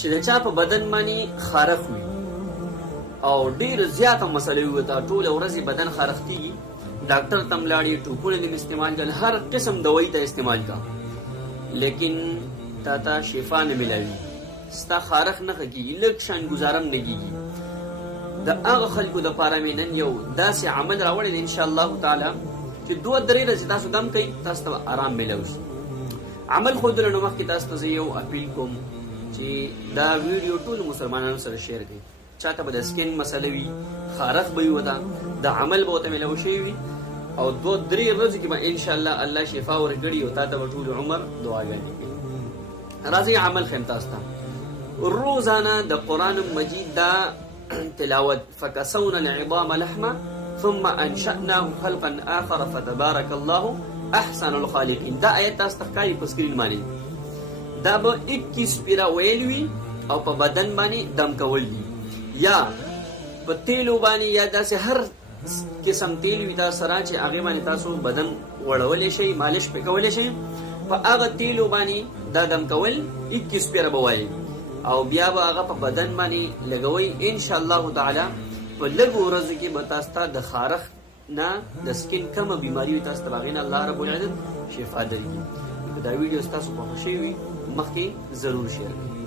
چې د چا په بدن باندې خارښ وي او ډېر زیاته مسله وي ورته ټوله ورځ بدن خارښ کېږي، ډاکټر ته لاړې، ټوپونه دې استعمال کړل، هر قسم دوایي ته استعمال کا، لیکن تا ته شفا نه ملاوي، ستا خارښ نه ښه کېږي، لږ شان ګزارم نه کېږي. د هغه خلکو دپاره مې نن یو داسې عمل راوړی دی انشاءالله تعالی چې 2-3 ورځې تاسو دم کوئ، تاسو ته ارام میلاو شي. عمل ښودلو نه مخکې تاسو ته زه یو اپیل کوم چې دا ویډیو ټولو مسلمانانو سره شیر کړئ. چاته به د سکین مسله وي، خارښ به وي ورته، د عمل به ورته میلاو شوی وي او 2-3 ورځو کې به انشاءالله الله شفا ورکړي او تا ته به ټول عمر دعاګانې کوي. راځئ عمل ښیم تاسو ته. روزانه د قرآن مجید دا تلاوت فکسونا العظام لحما ثم انشأناه خلقا آخر فتبارك الله احسن الخالقین. دا آیت تاسو ته ښکاري په سکرین باندې. دا به 21 پیره ویل وي او په بدن باندې دم کول دي، یا په تیلو باندې، یا داسې هر قسم تیل وي تاسو سره چې هغې باندې تاسو بدن وړولی شئ، مالش پې کولی شئ، په هغه تیلو باندې دا دم کول 21 پیره به وایي او بیا به هغه په بدن باندې لګوئ. انشاءالله تعالی په لږو ورځو کې به تاسو ته د خارښ نه د سکین کمه بیماري وي، تاسو ته هغې نه الله رب العزت شفا درکړي. که دا ویډیو ستاسو خوښه شوې وي مخکې ضرور شیر کړئ.